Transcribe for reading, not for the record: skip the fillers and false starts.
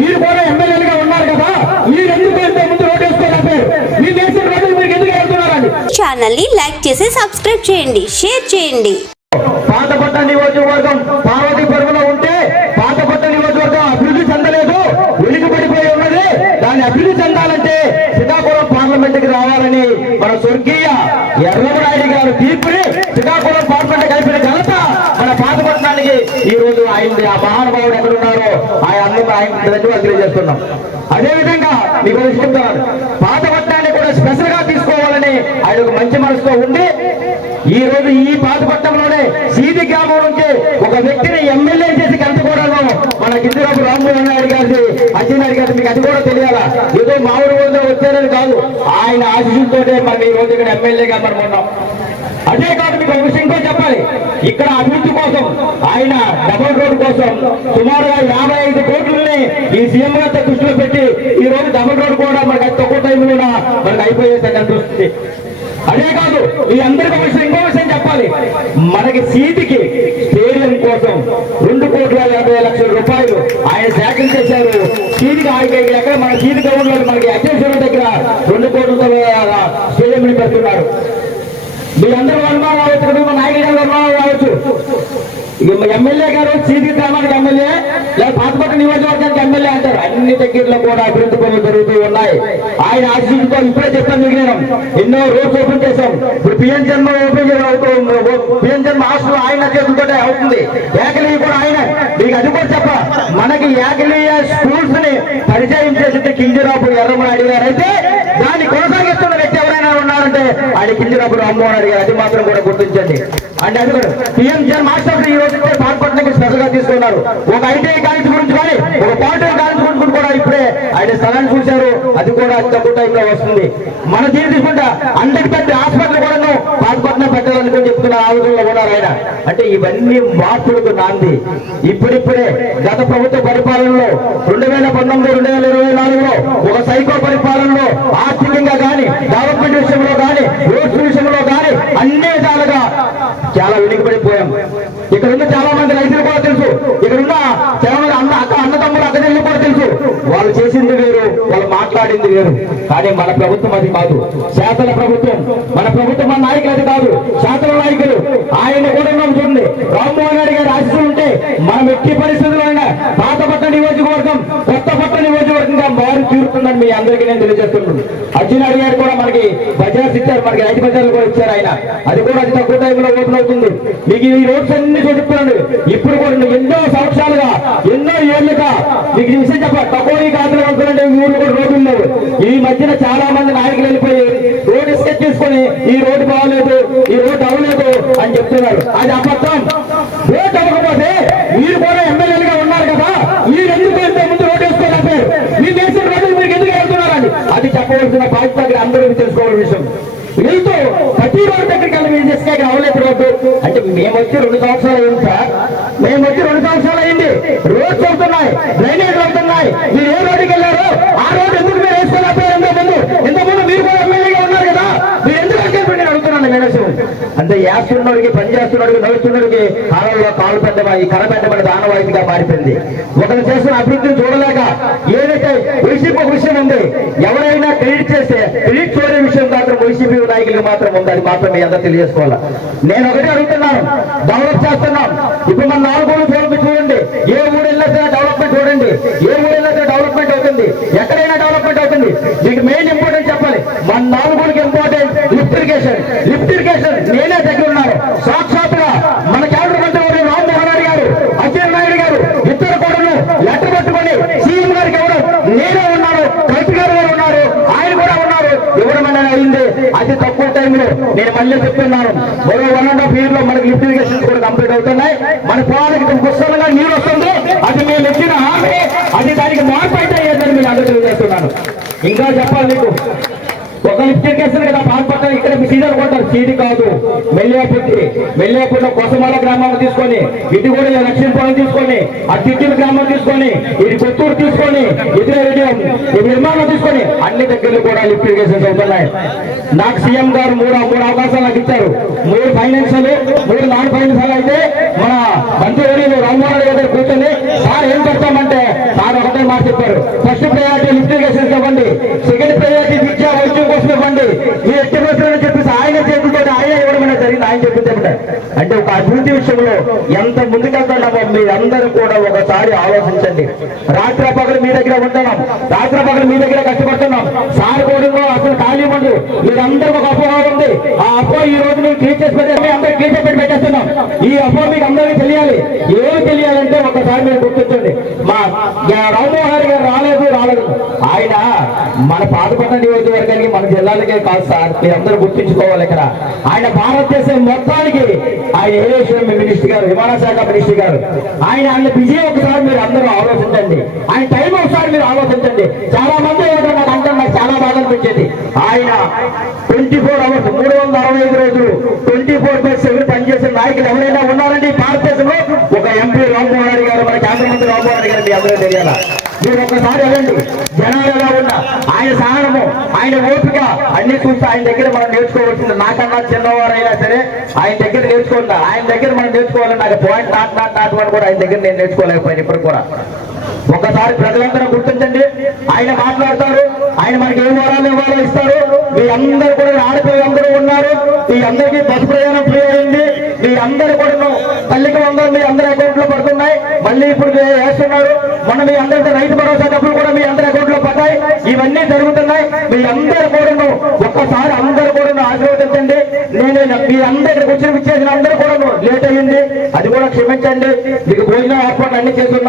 మీరు కూడా ఎమ్మెల్యేలుగా ఉన్నారు కదా, మీరు ఎందుకు ఇంత ముందు రోడ్ వేసుకోలేకపోయారు? మీ దేశం రోడ్డు మీరు ఎందుకు వెళ్తున్నారండి? ఛానల్ ని లైక్ చేసి సబ్స్క్రైబ్ చేయండి, షేర్ చేయండి. పాతపట్ట నియోజకవర్గం పార్వతీపురంలో ఉంటే పాతపట్ట నియోజకవర్గం అభివృద్ధి చెందలేదు, వెనుకబడిపోయి ఉన్నది. దాన్ని అభివృద్ధి చెందాలంటే శ్రీకాకుళం పార్లమెంట్ కి రావాలని మన స్వర్గీయ ఎర్రమనాయుడు గారు తీర్పుని శ్రీకాకుళం పార్లమెంట్ కలిపిన ఘనత మన పాతపట్నానికి ఈ రోజు ఆయన ఆ మహానుభావుడు ఎక్కడున్నారో ఆయన ధన్యవాదాలు తెలియజేస్తున్నాం. అదేవిధంగా మీకు చెప్తున్నాను, పాతపట్నాన్ని కూడా స్పెషల్ గా తీసుకోవాలని ఆయన ఒక మంచి మనసుతో ఉండి ఈ రోజు ఈ పాతపట్నంలోనే సీది గ్రామం నుంచి ఒక వ్యక్తిని ఎమ్మెల్యే చేసి కలుపుకోవడంలో మన కింజరాపు రామ్మోహన్ నాయుడు గారిది అచ్చెన్నాయుడు గారి మీకు అది కూడా తెలియాలా. ఏదో మామూలు రోజులో వచ్చారని కాదు, ఆయన ఆశీస్సులతోనే మనం ఈ రోజు ఇక్కడ ఎమ్మెల్యేగా మనం ఉన్నాం. అదే కాదు, మీకు ఒక విషయం కూడా చెప్పాలి. ఇక్కడ అభివృద్ధి కోసం ఆయన డబుల్ రోడ్ కోసం సుమారుగా 55 కోట్లని ఈ సీఎం గారితో దృష్టిలో పెట్టి ఈ రోజు డబుల్ రోడ్ కూడా మనకి తక్కువ టైంలో మనకు అయిపోయేది అనిపిస్తుంది. అదే కాదు, ఈ అందరికీ ఇంకో విషయం చెప్పాలి. మనకి సీటుకి స్టేడియం కోసం 2,50,00,000 రూపాయలు ఆయన సేకరణ చేశారు. సీటుకి ఆయన ఎక్కడ మన సీటు గవర్నర్ మనకి అధ్యక్షుల దగ్గర 2 కోట్లతో స్టేడియం పెడుతున్నారు. మీ అందరూ అనుమానం కావచ్చు, మా నాయకులు గారు అనుమానం కావచ్చు. ఎమ్మెల్యే గారు సీటీ గ్రామానికి ఎమ్మెల్యే లేదా పాతపట్ట నియోజకవర్గానికి ఎమ్మెల్యే అంటారు. అన్ని దగ్గరలో కూడా అభివృద్ధి పనులు జరుగుతూ ఉన్నాయి. ఆయన ఆశీస్సుతో ఇప్పుడే చెప్పాను మీకు, నేను ఎన్నో రోడ్స్ ఓపెన్ చేశాం. ఇప్పుడు పిఎం జన్మ పిఎం జన్మ హాస్టల్ ఆయన చేతులతో అవుతుంది. ఏకలీయ కూడా ఆయన, మీకు అది కూడా చెప్ప, మనకి ఏకలీయ స్కూల్స్ ని పరిచయం చేసింది కింజరాపు ఎర్రమనాయుడు గారు. అయితే దాన్ని కొనసాగిస్తున్న వ్యక్తి ఎవరైనా ఉన్నారంటే ఆయన కింజరాపు రామ్మోహన్ నాయుడు గారు. అది మాత్రం కూడా గుర్తించండి. అంటే అది కూడా పిఎం జన్మ హాస్టల్ ఈ రోజు పాల్పట్నకి స్పెషల్ గా తీసుకున్నారు. ఒక ఐటీఐ కాలేజ్ గురించి కానీ ఒక పాలిటెక్నిక్ కాలేజ్ గురించి కూడా ఇప్పుడే ఆయన స్థలాన్ని చూశారు. అది కూడా తక్కువ టైంలో వస్తుంది. మన తీసుకుంటా అందరికి పెద్ద హాస్పిటల్ కూడా పాల్పట్నం పెట్టాలని చెప్తున్న ఆలోచనలో ఉన్నారు ఆయన. అంటే ఇవన్నీ మార్పులకు నాంది. ఇప్పుడిప్పుడే గత ప్రభుత్వ పరిపాలనలో 2019, 2024లో ఒక సైకో పరిపాలనలో ఆర్థికంగా కానీ డెవలప్మెంట్ విషయంలో కానీ రోడ్స్ విషయంలో కానీ అన్ని విధాలుగా చాలా వెనుకబడిపోయాం. ఇక్కడ ఉన్న చాలా మంది రైతులు కూడా తెలుసు, ఇక్కడ ఉన్న చాలా మంది అన్నతమ్ములు అక్కచెల్లు కూడా తెలుసు. వాళ్ళు చేసింది వేరు, వాళ్ళు మాట్లాడింది వేరు. కానీ మన ప్రభుత్వం అది కాదు, శాసన ప్రభుత్వం. మన ప్రభుత్వం, మన నాయకులు అది కాదు, శాసన నాయకులు. ఆయన కూడా మనం చూడండి, రామ్మోహన్ నాయుడు గారి ఆశీస్సులు ఉంటే మనం ఎట్టి పరిస్థితుల్లో అయినా పాతపట్ట నియోజకవర్గం కొత్తపట్ట నియోజకవర్గంగా మారి తీరుతుందని మీ అందరికీ నేను తెలియజేస్తున్నాను. అచ్చెన్నాయుడు గారు కూడా మనకి బజార్స్ ఇచ్చారు, మనకి రైతు బజార్లు కూడా ఇచ్చారు ఆయన. అది కూడా అతి తక్కువ టైంలో ఓపెన్ అవుతుంది. మీకు ఈ రోడ్స్ అన్ని చూపిస్తున్నాను. ఇప్పుడు కూడా ఎన్నో సంవత్సరాలుగా, ఎన్నో ఏళ్లుగా మీకు ఈ విషయం చెప్పాలి. తక్కువ కాదులు అనుకున్నట్టు ఈ ఊర్లో కూడా రోడ్డు ఉండవు. ఈ మధ్యన చాలా మంది నాయకులు వెళ్ళిపోయి రోడ్డు స్కెచ్ చేసుకుని ఈ రోడ్డు బాగలేదు, ఈ రోడ్డు అవ్వలేదు అని చెప్తున్నారు. అది అబద్ధం. రోడ్డు అవ్వకపోతే మీరు కూడా ఎమ్మెల్యేలుగా ఉన్నారు కదా, మీరు ఎందుకు ఇంత ముందు రోడ్డు వేసుకోలేకపోయారు? మీ దేశం రోడ్డు మీరు ఎందుకు వెళ్తున్నారని అది చెప్పవలసిన బాధ్యత అందరూ తెలుసుకోవాల్సిన విషయం. వెళ్తూ ప్రతి రోడ్డు దగ్గరికి వెళ్ళి మీరు తీసుకెళ్ళి అవలేదు రోడ్డు అంటే మేము వచ్చి 2 సంవత్సరాలు అయింది సార్, మేము వచ్చి 2 సంవత్సరాలు అయింది. రోడ్స్ అవుతున్నాయి, డ్రైనేజ్లు అవుతున్నాయి. మీరు ఏ రోడ్డుకి వెళ్ళారు? ఆ రోడ్డు ఎందుకు మీరు వేసుకోలేకపోయారు? ఇంతకుముందు మీరు కూడా ఎమ్మెల్యేగా ఉన్నారు కదా, మీరు ఎందుకు వచ్చేప్పుడు నేను అడుగుతున్నాను. మేనేజర్ అంటే వేస్తున్నోడికి, పని చేస్తున్నోడికి, నడుస్తున్నోడికి కాలంలో కాలు పెట్టడం, ఈ కర పెట్టబడి దానవాయితీగా మారిపోయింది. ఒకరు చేస్తున్న అభివృద్ధిని చూడలేక ఏదైతే వైసీపీ విషయం ఉంది, ఎవరైనా క్రెడిట్ చేస్తే క్రెడిట్ చూడే విషయం మాత్రం వైసీపీ నాయకులకు మాత్రం ఉంది. అది మాత్రం మీ అందరూ తెలియజేసుకోవాలి. నేను ఒకటే అడుగుతున్నాను, డెవలప్ చేస్తున్నాం. ఇప్పుడు మన 4 ఊళ్ళు చూడండి, ఏ ఊరు వెళ్ళినా డెవలప్మెంట్ చూడండి, ఏ ఊరు వెళ్ళినా డెవలప్మెంట్ అవుతుంది, ఎక్కడైనా డెవలప్మెంట్ అవుతుంది. మీకు మెయిన్ ఇంపార్టెంట్ చెప్పాలి, మన 4 ఊళ్ళకి important lift irrigation. Lift irrigation నేనే దగ్గర ఉన్నారు. సాక్షాత్తుగా మన కేంద్ర మంత్రి రామ్మోహన్ నాయుడు గారు, అచ్చెన్నాయుడు గారు ఇద్దరు కూడా లెటర్ పెట్టుకొని సీఎం గారికి ఇవ్వడం, నేనే ఉన్నాను, కలెక్టర్ గారు కూడా ఉన్నారు, ఆయన కూడా ఉన్నారు, ఇవ్వడం అనేది అయింది. అతి తక్కువ టైంలో నేను మళ్ళీ చెప్తున్నాను, మరో 1.5 year లో మనకి లిఫ్ట్ ఇరిగేషన్ కూడా కంప్లీట్ అవుతున్నాయి. మన పొలానికి పుష్కలంగా నీరు వస్తుంది. అది మేము ఇచ్చిన హామీ, అది దానికి మార్పు అయితే అయ్యేదని మీరు అందరూ తెలియజేస్తున్నాను. ఇంకా చెప్పాలి మీకు, ఒక లిఫ్ట్ ఇరిగేషన్ కదా పాల్పడతారు. ఇక్కడ సీజన్ కొట్టారు, సీటీ కాదు, మెల్లియాపుట్లో కొసమాల గ్రామం తీసుకొని, ఇటు కూడా లక్ష్మీపురం తీసుకొని, ఆ తిట్టిల గ్రామం తీసుకొని, ఇది కొత్తూరు తీసుకొని, ఇది నిర్మాణం తీసుకొని అన్ని దగ్గరలో కూడా లిఫ్ట్ ఇరిగేషన్స్ అవుతున్నాయి. నాకు సీఎం గారు 3 అవకాశాలు నాకు ఇచ్చారు. 3 ఫైనాన్షియల్, 3 నాన్ ఫైనాన్షియల్ అయితే మన మంత్రి రామ్మోహన్ నాయుడు గారు కూర్చొని సార్ ఏం పెడతామంటే సార్ ఒకటే ఒకటే మాట చెప్పారు. ఫస్ట్ ప్రయారిటీ లిఫ్ట్ కేసెస్ ఇవ్వండి, సెకండ్ ప్రయారిటీ విద్యా వైద్యం కోసం ఇవ్వండి. ఈ ఎట్టి బస్సులని చెప్పేసి ఆయన చేతులతో ఆయన ఇవ్వడం అనేది జరిగింది. ఆయన చెప్పింది అంటే ఒక అభివృద్ధి విషయంలో ఎంత ముందుకెళ్తున్నామో మీరందరూ కూడా ఒకసారి ఆలోచించండి. రాత్రి పగలు మీ దగ్గర ఉంటున్నాం, రాత్రి పగలు మీ దగ్గర కష్టపడుతున్నాం. సార్ కూడా అసలు ఖాళీ ఉండదు. మీరందరూ ఒక అపోహ ఉంది. ఆ అపోహ ఈ రోజు మేము క్లీన్ చేసి అందరూ క్లీన్ చేసి పెట్టేస్తున్నాం. ఈ అపోహ మీకు అందరికీ తెలియాలి. ఏమి తెలియాలంటే ఒకసారి మీరు గుర్తించండి. మా రామ్మోహన్ గారు రాలేదు. ఆయన మన పాతపట్నం నియోజకవర్గానికి మన జిల్లాలకే కాదు సార్, మీరందరూ గుర్తించుకోవాలి. ఇక్కడ ఆయన భారతదేశం మొత్తానికి ఆయన ఏవియేషన్ మినిస్టర్ గారు, విమాన శాఖ మినిస్టర్ గారు. ఆయన బిజీ ఒకసారి మీరు అందరూ ఆలోచించండి. ఆయన టైం ఒకసారి మీరు ఆలోచించండి. చాలా మంది నాకు అంటే నాకు చాలా బాధ అనిపించేది. ఆయన 24 hours 365 రోజులు 24/7 పనిచేసిన నాయకులు ఎవరైనా ఉన్నారండి ఈ భారతదేశంలో? ఒక ఎంపీ రామ్మోహన్ రెడ్డి గారు, మన కేంద్ర మంత్రి రామ్మోహన్ రెడ్డి గారు. మీ అందరూ తెలియాలా? మీరు ఒకసారి వెళ్ళండి, జనాలు ఎలా ఉన్నా ఆయన సహనము, ఆయన ఓపిక అన్ని చూస్తే ఆయన దగ్గర మనం నేర్చుకోవాల్సింది. నాకన్నా చిన్నవారైనా సరే ఆయన దగ్గర నేర్చుకుంటా. ఆయన దగ్గర మనం నేర్చుకోవాలని నాకు పాయింట్ నాట్ వన్ కూడా ఆయన దగ్గర నేను నేర్చుకోలేకపోయాను ఇప్పుడు కూడా. ఒకసారి ప్రజలందరూ గుర్తించండి. ఆయన మాట్లాడతారు, ఆయన మనకి ఏం వరాలు ఇవ్వాలో ఇస్తారు. మీ అందరూ కూడా ఆడపిల్లలందరూ ఉన్నారు. మీ అందరికీ బస్సు ప్రయాణం ఫ్రీ అయింది. మీ అందరూ కూడా తల్లికి వందలు మీ అందరి అకౌంట్ లో పడుతున్నాయి. మళ్ళీ ఇప్పుడు వేస్తున్నారు. మొన్న మీ అందరికీ రైతు భరోసా డబ్బులు కూడా మీ అందరి అకౌంట్ లో పడ్డాయి. ఇవన్నీ జరుగుతున్నాయి. మీ అందరూ కూడా ఒక్కసారి అందరూ కూడా ఆశీర్వదించండి. నేను మీ అందరికి వచ్చిన ఇచ్చేసిన అందరూ కూడా లేట్ అయ్యింది, అది కూడా క్షమించండి. మీకు భోజనం ఏర్పాట్లు అన్ని చేస్తున్నాం.